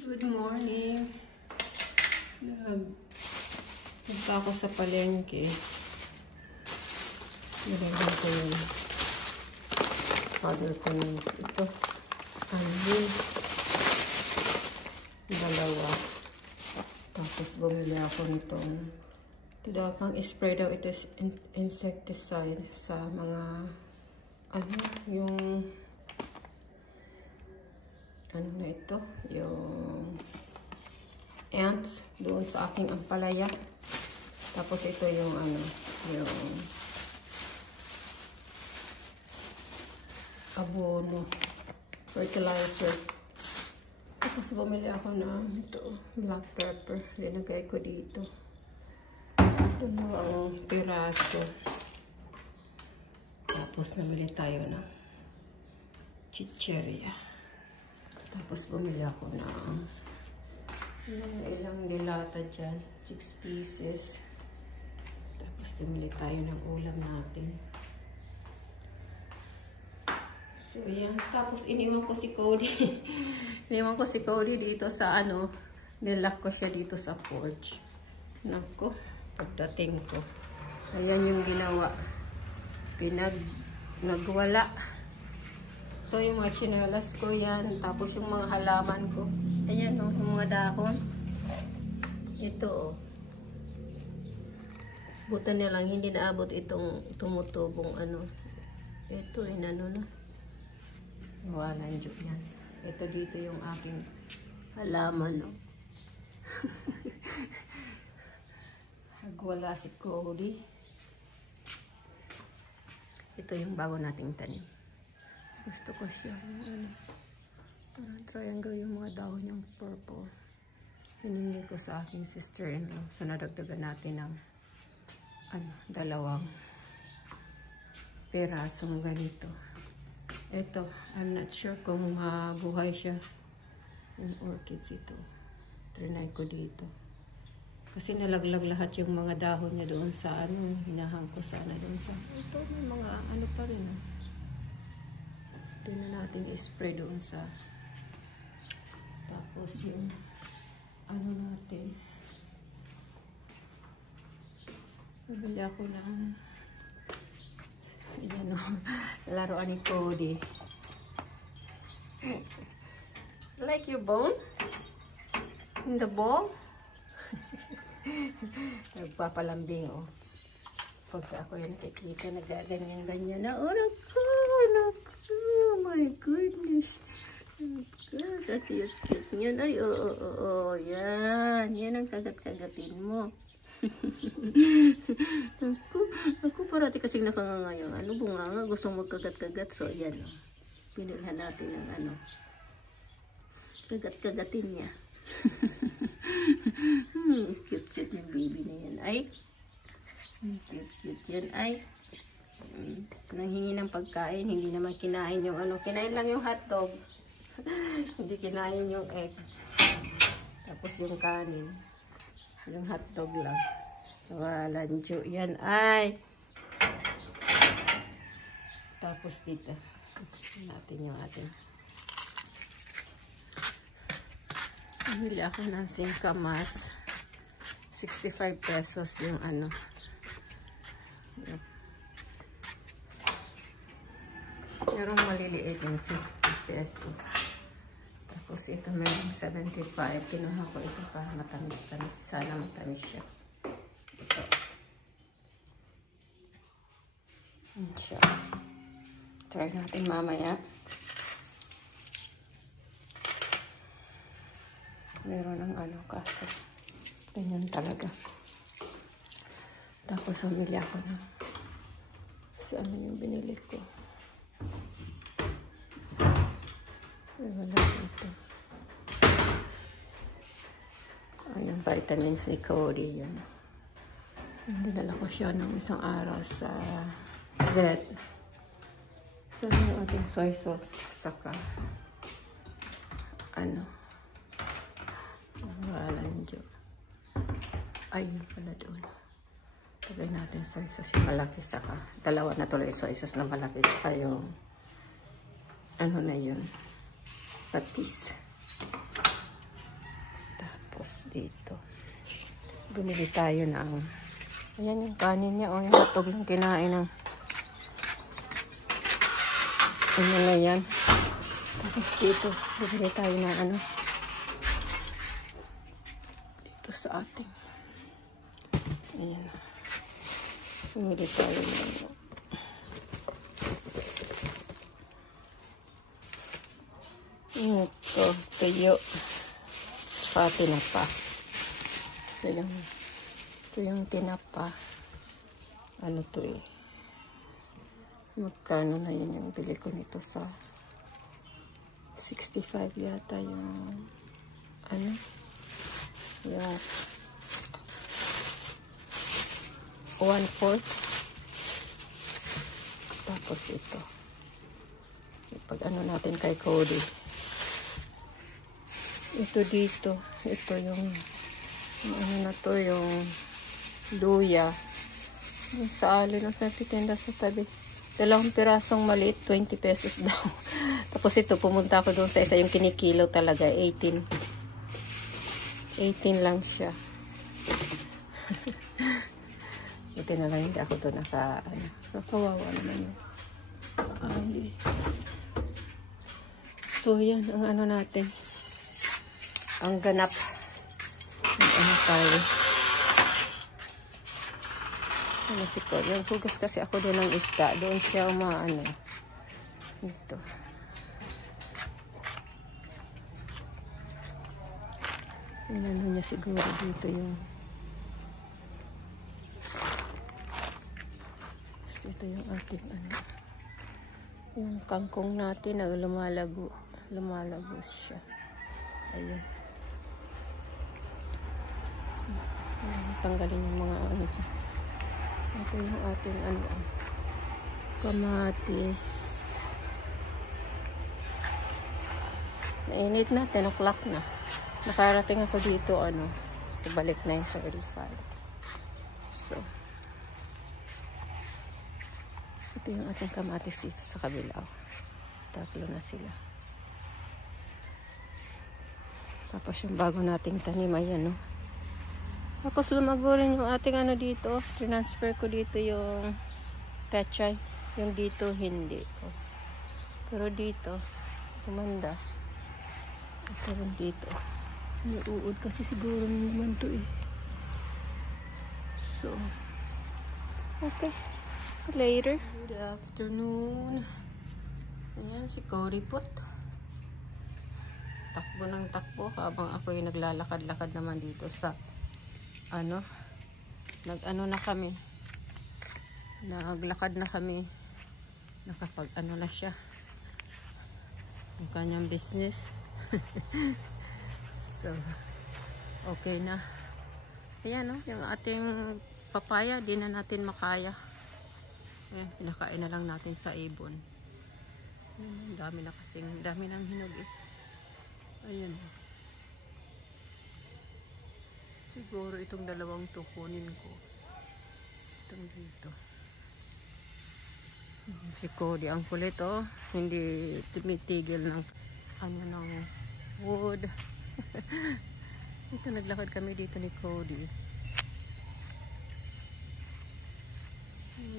Good morning. Nagpunta ako sa palengke. Nilagyan ko yung father ko ng ito. Ayun. Dalawa. Tapos bumili ako nitong ito daw pang spray daw. Ito is insecticide sa mga yung na ito, yung ants doon sa aking ampalaya. Tapos ito yung yung abono, fertilizer. Tapos bumili ako ng ito, black pepper. Linagay ko dito. Ito na ang piraso. Tapos namili tayo ng chicheria. Tapos bumili ako ng ilang dilata dyan. 6 pieces. Tapos bumili tayo ng ulam natin. So yan. Tapos iniwan ko si Cody. Iniwan ko si Cody dito sa nilak ko siya dito sa porch. Nako. Pagdating ko. Ayan yung ginawa. Nagwala. Ito yung mga chinelas ko yan. Tapos yung mga halaman ko. Ayan o, yung mga dahon. Ito o. Butan na lang. Hindi naabot itong tumutubong Ito na. Walang dyo yan. Ito dito yung aking halaman o. Nagwala si Cody. Ito yung bago nating tanim. Gusto ko siya. Parang triangle yung mga dahon yung purple. Hiningi ko sa aking sister-in-law. So, nadagdagan natin ng dalawang perasong ganito. Ito, I'm not sure kung mabuhay siya. Yung orchids ito. Trinay ko dito. Kasi nalaglag lahat yung mga dahon niya doon sa hinahang ko sana doon sa. Ito, may mga pa rin. Ito na natin i-spray doon sa. Tapos yung natin. Nabili ako ng laruan ni Cody. Like your bone? In the ball? Nagpapalambing o. Pagka ako yung nakikita, nagaganyan-ganyan na. Oh, naku! Oh my goodness. God, ang cute-cute niyan. Ay, yan. Yan ang kagat-kagatin mo. Ako parati kasing nakangangayang bunganga. Gusto magkagat-kagat. So, yan. Pinilhan natin ng kagat-kagatin niya. Cute-cute yung baby na yan. Ay, cute-cute yan. Ay, nanghingi ng pagkain. Hindi naman kinain yung kinain lang yung hotdog. Hindi kinain yung egg. Tapos yung kanin. Yung hotdog lang. Walang dyo. Yan ay. Tapos dito. Natin yung atin. Bili ako ng singkamas. 65 pesos yung Merong maliliit yung 50 pesos. Tapos ito merong 75. Kinuha ko ito para matamis-tamis. Sana matamis siya. Ito. Insya. Try natin mamaya. Meron ng kaso. Ganyan talaga. Tapos bumili ako ng yung binili ko. Wala ito. Ayan, vitamins ni Cody. Yan. Dinala ko siya ng isang araw sa vet. So, yung ating soy sauce. Saka, walang dyo. Ayun pala doon. Tagay natin soy sauce yung malaki. Saka, dalawa na tuloy soy sauce na malaki. Tsaka yung, na yun. Patis. dito. Bumili tayo ng, ayan yung kanin niya. O, yung hotdog lang kinain ng, ano na yan. Tapos dito, bumili tayo ng ano, dito sa ating, ayan. Bumili tayo ng, ito, tuyo, tsaka tinapa. Ito yung tinapa. Ano to eh? Magkano na yun yung bili ko nito sa 65 yata yung ano? Yung 1/4. Tapos ito. Pag ano natin kay Cody. Ito dito, ito yung ano na to, yung luya. Yung sa alin na sa titinda sa tabi. 2 pirasong maliit, 20 pesos daw. Tapos ito, pumunta ako doon sa isa yung kinikilo talaga, 18 lang siya. Ito na lang, hindi ako doon nakawawa naman yun. Ay. So yan, ang ano natin. Ang ganap. Ano tayo. Ano si Cod? Yung hugas kasi ako doon ng isda. Doon siya umaano. Ito. Ano niya siguro dito yung ito yung ating ano. Yung kangkong natin na lumalago siya. Ayun. Tanggalin yung mga ano dyan. Ito yung ating ano, kamatis. Mainit na, 10 o'clock na. Nakarating ako dito, ano, ibalik na yung 35. So, ito yung ating kamatis dito sa kabilaw. 3 na sila. Tapos yung bago nating tanim, ayan, no. Tapos lumago rin yung ating ano dito. Transfer ko dito yung pechay. Yung dito, hindi. Pero dito, kumanda. Ito rin dito. Nauud kasi siguro naman to eh. So, okay. Later. Good afternoon. Ayan si Cody Pot. Takbo ng takbo habang ako yung naglalakad-lakad naman dito sa ano, nag-ano na kami, naglakad na kami, nakapag ano na siya yung kanyang business. So okay na. Ayan, no, yung ating papaya di na natin makaya, pinakain na lang natin sa ibon. Dami na kasing, dami ng hinog eh. Ayan, siguro itong dalawang to kunin ko. Itong dito. Si Cody ang kulit, oh. Hindi tumitigil ng ano ng wood. Ito, naglakad kami dito ni Cody.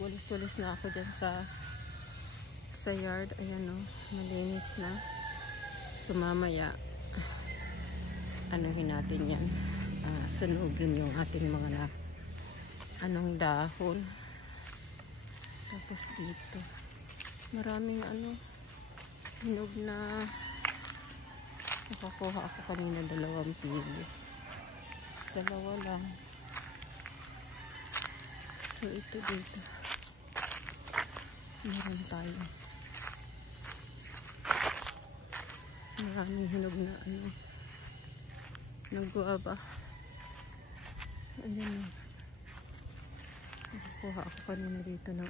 Walis-walis na ako dyan sa yard. Ayan, oh. Malinis na. Sumamaya anuhin natin yan. Sunugin yung ating mga anong dahon. Tapos dito maraming ano hinog na nakakuha ako kanina, 2 pili, 2 lang. So ito dito meron tayo maraming hinog na ano nagguaba. Ayan, nakakuha ako kanina dito ng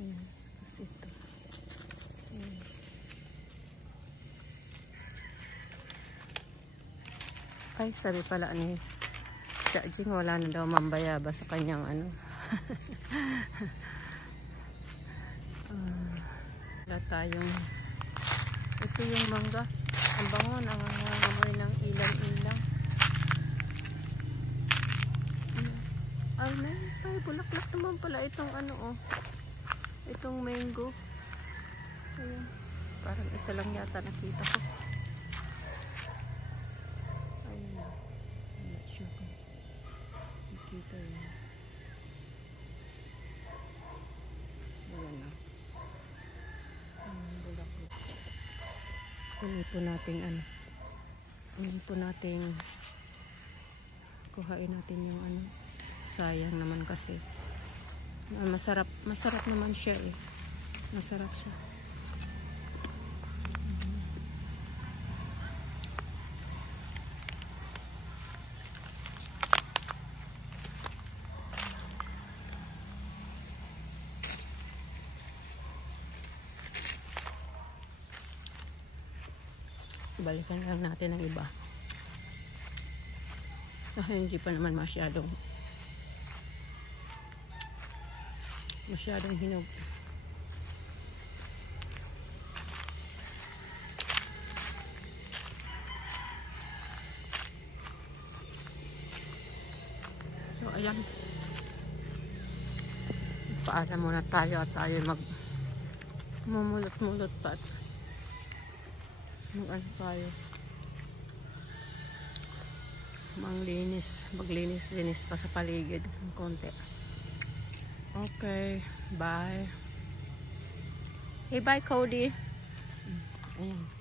ayan, kasi ito. Ayan. Ay, sabi pala ni Jing, wala na daw mambayaba sa kanyang ano. Wala tayong, ito yung mangga, ang bango, nangangamoy ng ilang-ilang. Ay, bulaklak naman pala itong ano, oh. Itong mango. Ayan. Parang isa lang yata nakita ko. Ayan. I'm not sure kung nakita yun. Ayan na. Bulaklak. Hindi po nating ano. Hindi po nating kuhain natin yung ano. Sayang naman kasi. Masarap naman siya eh. Masarap siya. Balikan lang natin ang iba. Hindi pa naman masyadong hinog. So ayan, paalam muna tayo at tayo mamulot-mulot pa at mag-ano tayo, maglinis pa sa paligid ng konti. Okay, bye. Hey, bye Cody. Ayan.